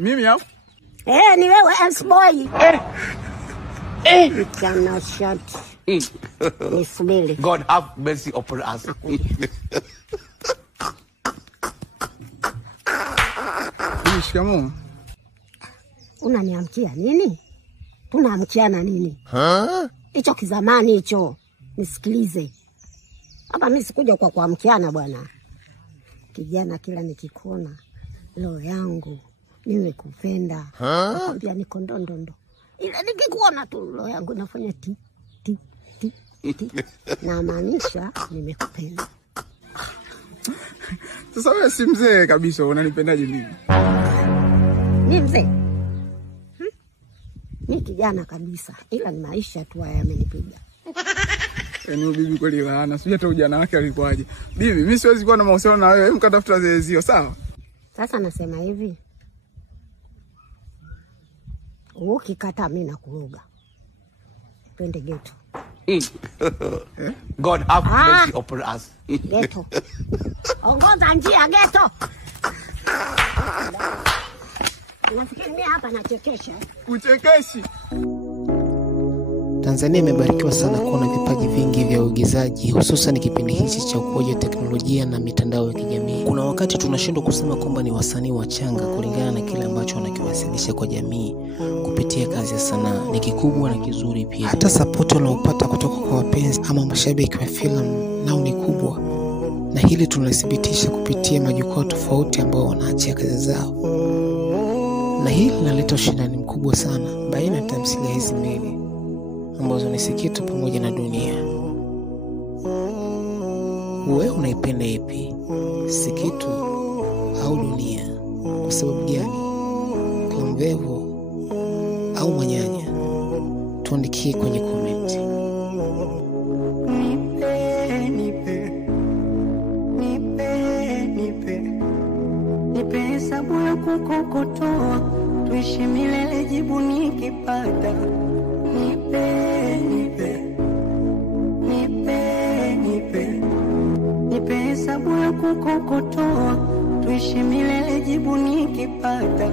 Mimi hapo? Ni wewe S-boy. Kana shot. Nisubiri. God have mercy upon us. Shikamoo. Unaniamkia nini? Tunaamkiana nini? Hicho kizamani hicho. Nisikilize. Hapa mimi sikuja kwa kuamkiana bwana. Kijana kila nikikuona roho yangu nimekupenda. Nakwambia niko ndondondo. Ila nikikuona tu roho yangu inafanya ti ti ti ti. Na maanisha nimekupenda. Sasa wewe si mzee kabisa, unanipendaje mimi? Ni mzee? Mimi kijana kabisa, ila ni maisha tu haya yamenipiga. Yaani bibi kweli laana, sijui hata ujana wake alikuwaje. Bibi, mimi siwezi kuwa na mahusiano na wewe, mkatafuta zezio, sawa? Sasa nasema hivi. Ukikata mimi nakuroga. Twende geto. God have mercy upon us. Geto. Ongoza njia geto. Nafikiri mimi hapa nachekesha. Uchekeshi. Tanzania imebarikiwa sana kuwa na vipaji vingi vya uigizaji, hususan kipindi hichi cha ukuaji wa teknolojia na mitandao ya kijamii. Kuna wakati tunashindwa kusema kwamba ni wasanii wachanga kulingana na kile ambacho wanakiwasilisha kwa jamii kupitia kazi ya sanaa. Ni kikubwa na kizuri pia. Hata support wanaopata kutoka kwa wapenzi ama mashabiki wa filamu nao ni kubwa. Na hili tunalithibitisha kupitia majukwaa tofauti ambao wanaachia kazi zao. Na hili linaleta ushindani mkubwa sana baina ya tamthilia hizi mbili ambazo ni Sikitu pamoja na Dunia. Wewe unaipenda ipi? Sikitu au Dunia? Kwa sababu gani? Kamvevo au Manyanya? Tuandikie kwenye comment. Nipe hesabu ya kukokotoa, tuishi milele jibu nikipata. Nipe hesabu ya kukokotoa, tuishi milele jibu nikipata.